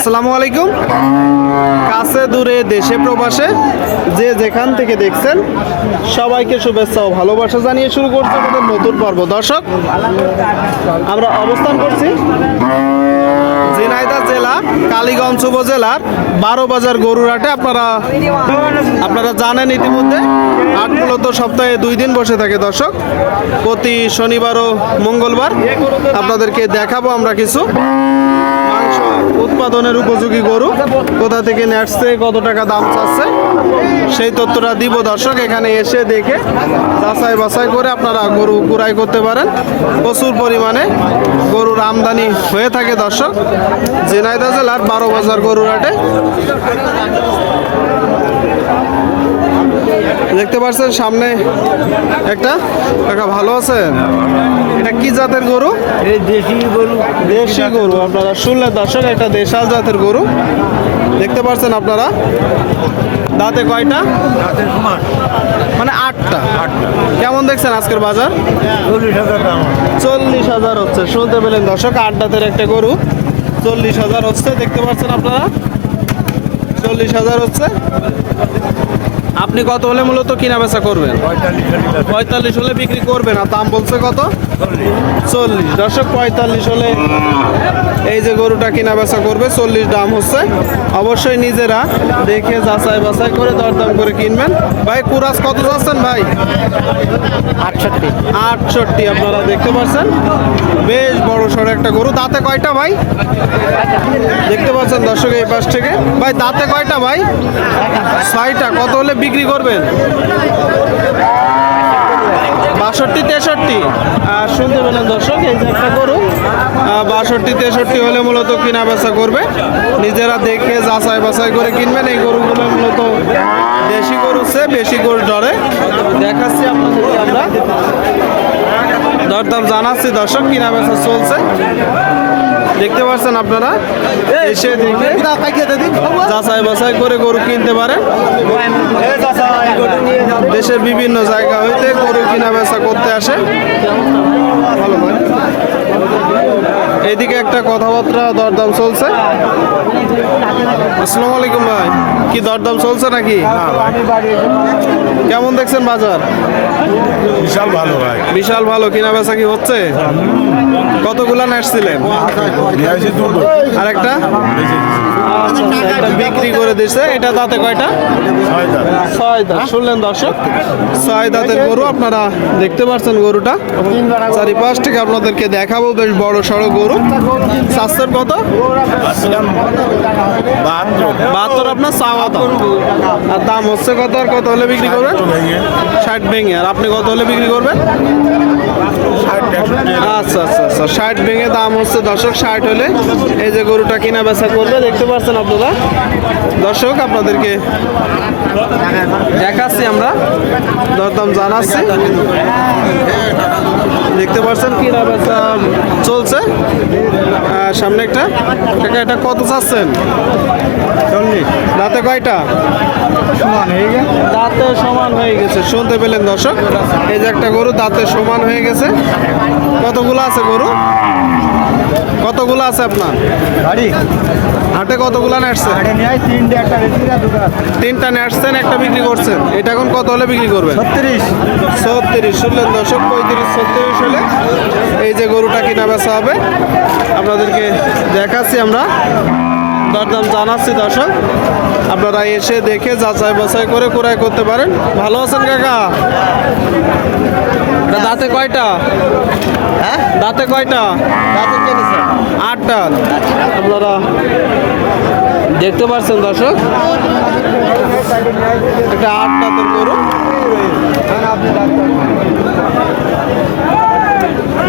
আসসালামু আলাইকুম। কাছে দূরে দেশে প্রবাসে যে যেখান থেকে দেখছেন, সবাইকে শুভেচ্ছা ও ভালোবাসা জানিয়ে শুরু করছে আমাদের নতুন পর্ব। দর্শক, আমরা অবস্থান করছি ঝিনাইদহ জেলা, কালীগঞ্জ উপজেলার বারো বাজার গরুরহাটে আপনারা আপনারা জানেন ইতিমধ্যে, হাট মূলত সপ্তাহে দুই দিন বসে থাকে দর্শক। প্রতি শনিবার ও মঙ্গলবার আপনাদেরকে দেখাবো আমরা কিছু। উৎপাদনের উপযোগী গরু। কোথা থেকে নেটসে কত টাকা দাম চাচ্ছে, সেই তথ্যটা দিব দর্শক। এখানে এসে দেখে যাচাই বাছাই করে আপনারা গরু কুড়াই করতে পারেন। প্রচুর পরিমাণে গরুর আমদানি হয়ে থাকে দর্শক। জেনাইদা জেলার বারো বাজার গরুর হাটে। দেখতে পাচ্ছেন সামনে একটা? কাকা ভালো আছেন? এটা কি জাতের গরু? দেশি গরু। দেশি গরু আপনারা শুনলেন দর্শক একটা দেশাল জাতের গরু। দেখতে পাচ্ছেন আপনারা? দাঁতে কয়টা? মানে আটটা। কেমন দেখছেন আজকের বাজার? চল্লিশ হাজার চল্লিশ হাজার হচ্ছে শুনতে পেলেন দর্শক আট দাঁতের একটা গরু। চল্লিশ হাজার হচ্ছে দেখতে পাচ্ছেন আপনারা? চল্লিশ হাজার হচ্ছে। আপনি কত হলে মূলত কিনা বেচা করবেন? পঁয়তাল্লিশ হলে বিক্রি করবেন। আর দাম বলছে কত? চল্লিশ। দর্শক পঁয়তাল্লিশ হলে এই যে গরুটা কিনা বেচা করবে চল্লিশ দাম হচ্ছে। অবশ্যই নিজেরা দেখে যাচাই বাছাই করে দরদাম করে কিনবেন। ভাই কুরাস কত যাচ্ছেন ভাই? আটষট্টি। আটষট্টি আপনারা দেখতে পাচ্ছেন। বেশ বড় সড়ো একটা গরু। দাঁতে কয়টা ভাই? দেখতে পাচ্ছেন দর্শক এই পাশ থেকে। ভাই দাঁতে কয়টা ভাই? ছয়টা। কত হলে বিক্রি করবেন? বাষট্টি, তেষট্টি। আর শুনতে পেলেন দর্শক, এই যে একটা গরু। বাষট্টি, তেষট্টি হলে মূলত কিনা বেচা করবে। নিজেরা দেখে যাচাই বাছাই করে কিনবেন। এই গরুগুলো মূলত দেশি গরু সে বেশি গরু ডরে দেখাচ্ছি আপনাদেরকে আমরা। দরদাম জানাচ্ছি দর্শক, কিনা বেচা চলছে। দেখতে পাচ্ছেন আপনারা? এসে দেখে যাচাই বাছাই করে গরু কিনতে পারেন দেশের বিভিন্ন জায়গা হইতে গরু কিনা বেচা করতে আসে। এদিকে একটা কথাবার্তা দরদাম চলছে। আসসালামু আলাইকুম ভাই। কি দরদাম চলছে নাকি? কেমন দেখছেন বাজার? বিশাল ভালো ভাই। বিশাল ভালো কিনা বেচা কি হচ্ছে? কতগুলা নাচছিলেন নিয়ে আসি করে দিছে, এটা দাঁতে কয়টা? ছয় দাঁত, শুনলেন দর্শক? ছয় দাঁতের গরু আপনারা দেখতে পাচ্ছেন গরুটা। চারিপাশ থেকে আপনাদেরকে দেখাবো, বেশ বড় সড়ো গরু। স্বাস্থ্যের কত? বাহাত্তর, আপনার চাওয়া আর দাম হচ্ছে কত আর কত হলে বিক্রি করবেন? ষাট ভেঙে। আর আপনি কত হলে বিক্রি করবেন? আচ্ছা আচ্ছা আচ্ছা। ষাট ভেঙে দাম হচ্ছে দর্শক, ষাট হলে এই যে গরুটা কিনা বেচা করবে, দেখতে পাচ্ছেন আপনারা? দর্শক আপনাদেরকে দেখাচ্ছি আমরা। দরদাম জানাচ্ছি। দেখতে পাচ্ছেন কিনা বেচা চলছে। সামনে একটা কাকা এটা কত চাচ্ছেন? রাতে কয়টা? সমান হয়ে গেছে। দাঁতে সমান হয়ে গেছে। শুনতে পেলেন দর্শক। এই যে একটা গরু দাঁতে সমান হয়ে গেছে। কতগুলো আছে গরু? কতগুলো আছে আপনার? গাড়ি। হাটে কতগুলো নিয়ে আয় তিনটে একটা রেসি দুটো তিনটা নেটছেন একটা বিক্রি করছেন। এটা এখন কত হলে বিক্রি করবেন? ছত্রিশ। ছত্রিশ শুনলেন দশক পঁয়ত্রিশ ছত্রিশ হলে এই যে গরুটা কিনা বেচা হবে। আপনাদেরকে দেখাচ্ছি আমরা। দরদাম জানাচ্ছি দর্শক। আপনারা এসে দেখে যাচাই বাছাই করে ক্রয় করতে পারেন। ভালো আছেন কাকা? দাঁতে কয়টা? হ্যাঁ? দাঁতে কয়টা? আটটা। আপনারা দেখতে পাচ্ছেন দর্শক? একটা আট দাঁতের গরু।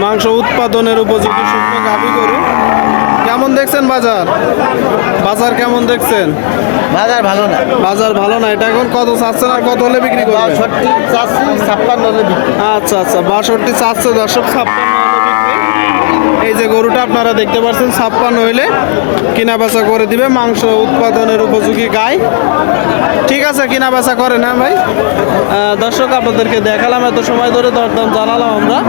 মাংস উৎপাদনের উপযোগী শুকনো গাভি গরু। কেমন দেখছেন বাজার? বাজার কেমন দেখছেন? বাজার ভালো না। বাজার ভালো না এটা এখন কত চাচ্ছেন আর কত হলে বিক্রি করবেন? বাষট্টি চাষি ছাপ্পান্ন হলে বিক্রি। আচ্ছা আচ্ছা বাষট্টি চারশো দর্শক ছাপ্পান্ন এই যে গরুটা আপনারা দেখতে পাচ্ছেন ছাপ্পান্ন হইলে কিনা বেচা করে দিবে মাংস উৎপাদনের উপযোগী গাই। ঠিক আছে কিনা বেচা করেন হ্যাঁ ভাই দর্শক আপনাদেরকে দেখালাম এত সময় ধরে দরদাম জানালাম আমরা।